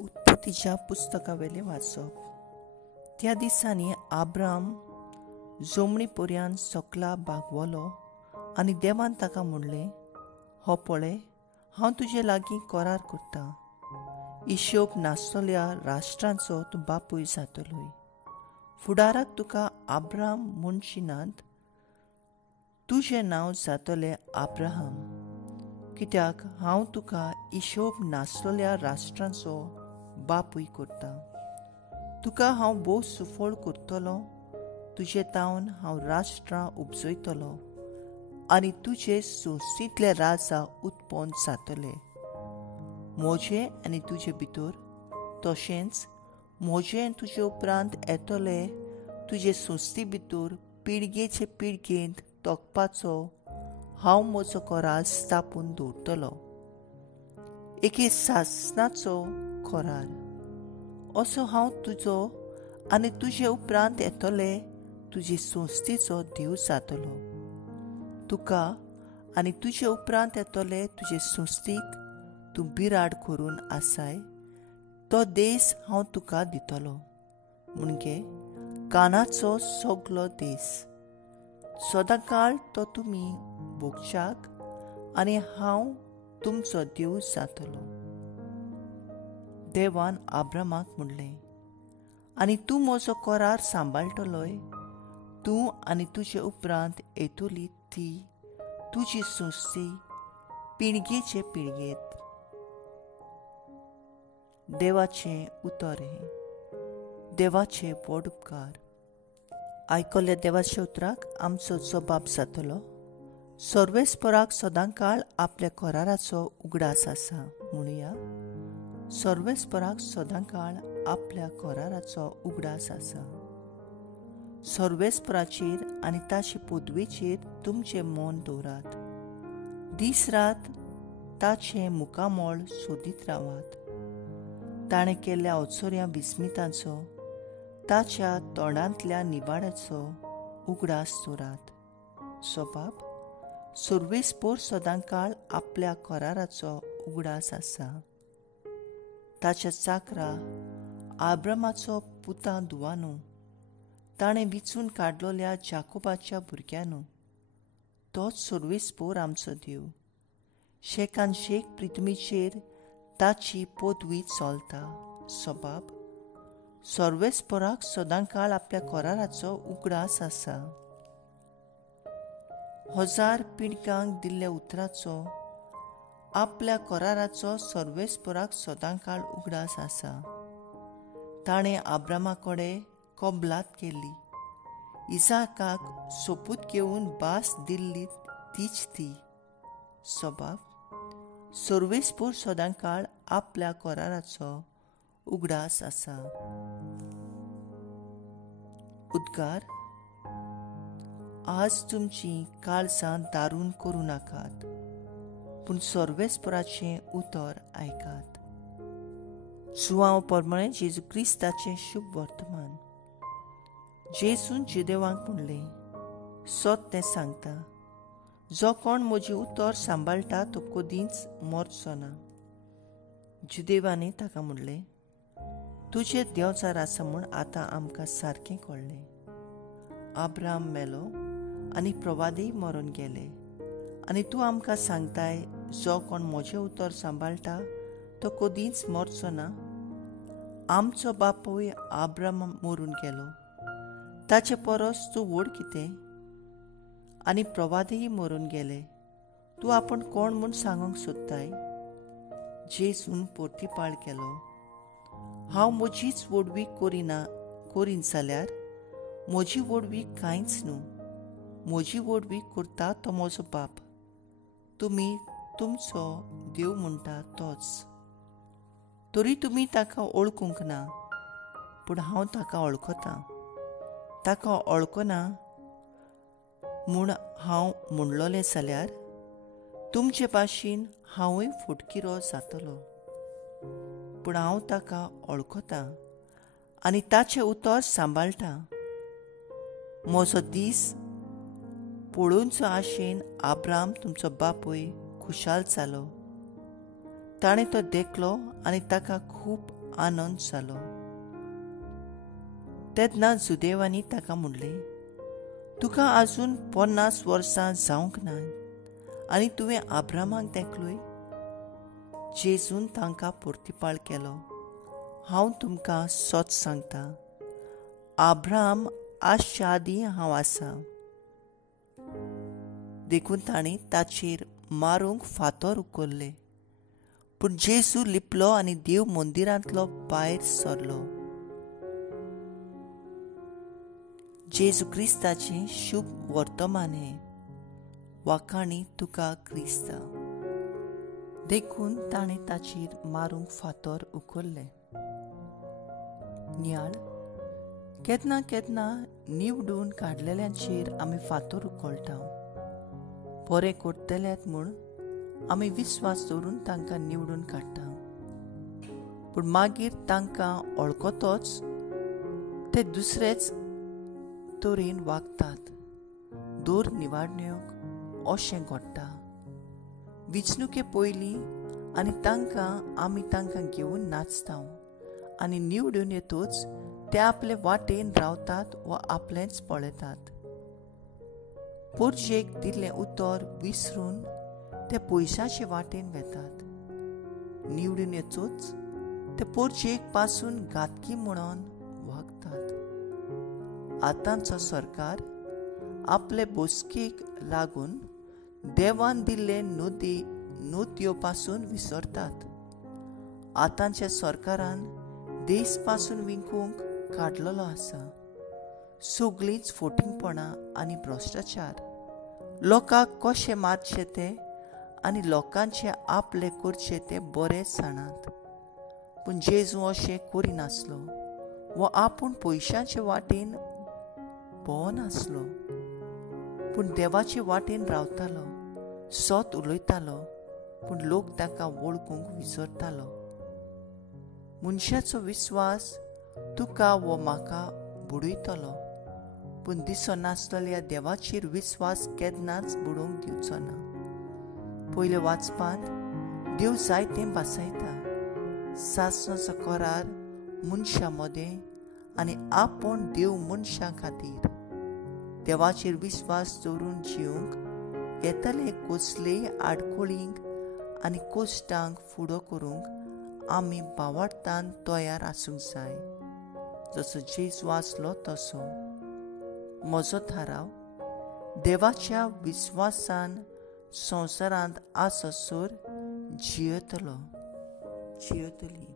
उत्पत्तीच्या पुस्तकावेले वाचप. त्या दिसांनी आब्राम जमणी पर्यंत सकला भागवलो आनी देवान ताका म्हणलें, हो पळय, हांव तुजे लागीं करार करतां. इशोब नासतल्या राष्ट्रांचो तूं बापूय जातलोय. फुडाराक तुका आब्राम म्हणचिनात, तुजें नांव जातलें आब्राहाम, कित्याक हांव तुका इशोब नासतल्या राष्ट्रांचो बापूय करतां. तुका हांव भोव सुफळ करतलों, तुजे तावन हांव राष्ट्रां उपजयतलों आनी तुजे संस्थेंतले राजा उत्पन्न जातले. म्हजें आनी तुजे भितर, तशेंच म्हजें आनी तुजे उपरांत येतले तुजे संस्थे भितर पिळगेचे पिळगेंत तोखपाचो हांव म्हजो करार स्थापून दवरतलों. एके सासणाचो करार असो हांव तुजो आनी तुजे उपरांत येतले तुजे संस्थेचो देव जातलो. तुका आनी तुजे उपरांत येतले तुजे संस्थेक तूं बिराड करून आसाय तो देश हांव तुका दितलो, म्हणजे कानाचो सगलो देश. सदांकाळ तो तुमी भोगशाक आनी हांव तुमचो देव जातलो. देवान आब्रामाक म्हणलें, आनी तूं म्हजो करार सांबाळटलोय. तूं आनी तुजे उपरांत येतली ती तुजी संस्थे पिळगेचे पिळगेत. देवाचें उतर हें. देवाचे व्हड उपकार. आयकल्ल्या देवाच्या उतराक आमचो जबाब जातलो. सर्वेस्पराक सदांकाळ आपल्या कराराचो उगडास आसा. म्हणुया, सर्वेस्पराक सदांकाळ आपल्या कराराचो उगडास आसा. सर्वेस्पराचेर आनी ताचे पदवेचेर तुमचें मन दवरात. दीस रात ताचें मुखामोळ सोदीत रावात. ताणें केल्ल्या अवचऱ्या विस्मितांचो, ताच्या तोंडांतल्या निवाड्याचो उगडास दवरात. सोबाब, सर्वेस्पर सदांकाळ आपल्या कराराचो उगडास आसा. ताच्या चाकरा आब्रामाचो पुता दुवानू, ताणें विचून काडलोल्या जाकोबाच्या भुरग्यानू, तोच सर्वेस्पर आमचो देव. शेकान शेक प्रितमेचेर ताची पदवी चलता. सोबाब, सर्वेस्पराक सदांकाळ आपल्या कराराचो उगडास आसा. हजार पिणकांक दिल्ल्या उतराचो आपल्या कराराचो सर्वेस्पराक सदांकाळ उगडास आसा. ताणें आब्रामा कडेन कबलात केल्ली, इसाकाक सोपूत घेवन भास दिल्ली तीच ती. सोबाब, सर्वेस्पर सदांकाळ आपल्या कराराचो उगडास आसा. उद्गार. आज तुमची काळजां दारून करूं नाकात, पूण सर्वेस्पराचें उतर आयकात. सुवाळो प्रमाणे जेजू क्रिस्ताचें शुभ वर्तमान. जेजून जिदेवांक म्हणलें, सत तें सांगता, जो कोण म्हजें उतर सांबाळटा तो कदींच मरचो ना. जिदेवानी ताका म्हणलें, तुजें देवचार आसा म्हूण आतां आमकां सारकें कळ्ळें. आब्राम मेलो आनी प्रवादीय मरून गेले, आनी तूं आमकां सांगताय, जो कोण म्हजें उतर सांबाळटा तो कदींच मरचो ना. आमचो बापूय आब्राम मरून गेलो, ताचे परस तूं व्हड कितें? आनी प्रवादीय मरून गेले, तूं आपूण कोण म्हूण सांगूंक सोदताय? जेजून परतीपाळ केलो, हांव म्हजीच वडवी करीन जाल्यार म्हजी वडवी कांयच न्हू. म्हजी वडवी करता तो म्हजो बाप. तुमी तुमचो देव म्हणटा तोच. तरी तुमी ताका वळखूंक ना, पूण हांव ताका वळखतां. ताका वळखना म्हूण हांव म्हणलोलें जाल्यार तुमचे भाशेन हांवूय फुटकिरो जातलो. पूण हांव ताका वळखतां आनी ताचें उतर सांबाळटां. म्हजो दीस पळोवनचो आशेन आब्राम तुमचो बापूय खुशाल जालो. ताणें तो देखलो आनी ताका खूब आनंद जालो. तेन्ना जुदेवांनी ताका म्हणलें, तुका आजून 50 वर्सां जावंक नात आनी तुवें आब्रामाक देखलोय? जेजून तांकां परतिपाळ केलो, हांव तुमकां सच सांगतां, आब्राम आजच्या आदीं हांव आसां. देखून ताणें ताचेर मारूंक फातर उखल्ले. पूण जेजू लिपलो आनी देव मंदिरांतलो भायर सरलो. जेजू क्रिस्ताचें शुभ वर्तमान हें. वाखाणी तुका क्रिस्त. देखून ताणें ताचेर मारूंक फातर उखल्ले. नियाळ, केन्ना केन्ना निवडून काडलेल्यांचेर आमी फातर उखलता. बरें करतल्यात म्हूण आमी विस्वास दवरून तांकां निवडून काडटा. पूण मागीर तांकां वळखतोच ते दुसरेच तरेन वागतात. दोर निवाडणूक अशें घडटा. वेंचणुके पयलीं आनी आमी तांकां घेवन नाचता आनी निवडून येतूच ते आपले वाटेन रावतात वा आपलेंच पळयतात. पोरजेक दिल्लें उतर विसरून ते पयशाचे वाटेन वेतात. निवडून येतूच ते पोरजेक पासून घातकी म्हणून वागतात. आतांचो सरकार आपले बसकेक लागून देवान दिल्ले नोत्यो पासून विसरतात. आतांच्या सरकारान देश पासून विंकूंक काडलेलो आसा. सगळींच फोटिंगपणां आनी भ्रश्टाचार. लोकांक कशें मारचे ते आनी लोकांचे आपले करचे ते बरें जाणात. पूण जेजू अशें करिनासलो वा आपूण पयशांचे वाटेन भोंवनासलो. पूण देवाचे वाटेन रावतालो, सत उलयतालो, पूण लोक ताका वळखूंक विसरतालो. मनशाचो विस्वास तुका वो म्हाका बुडयतलो, पूण दिसनासलेल्या देवाचेर विस्वास केन्नाच बुडोवंक दिवचो ना. पयले वाचपांत देव जायतें भासायता. सासणाचो करार मनशां मदें आनी आपूण देव मनशां खातीर. देवाचेर विस्वास दवरून जिवंक येतले कसलेय आडखळींक आनी कश्टांक फुडो करूंक आमी भावार्थान तयार आसूंक जाय. जसो जेजू आसलो तसो. म्हजो थाराव देवाच्या विस्वासान संवसारांत आससोर जियेतली.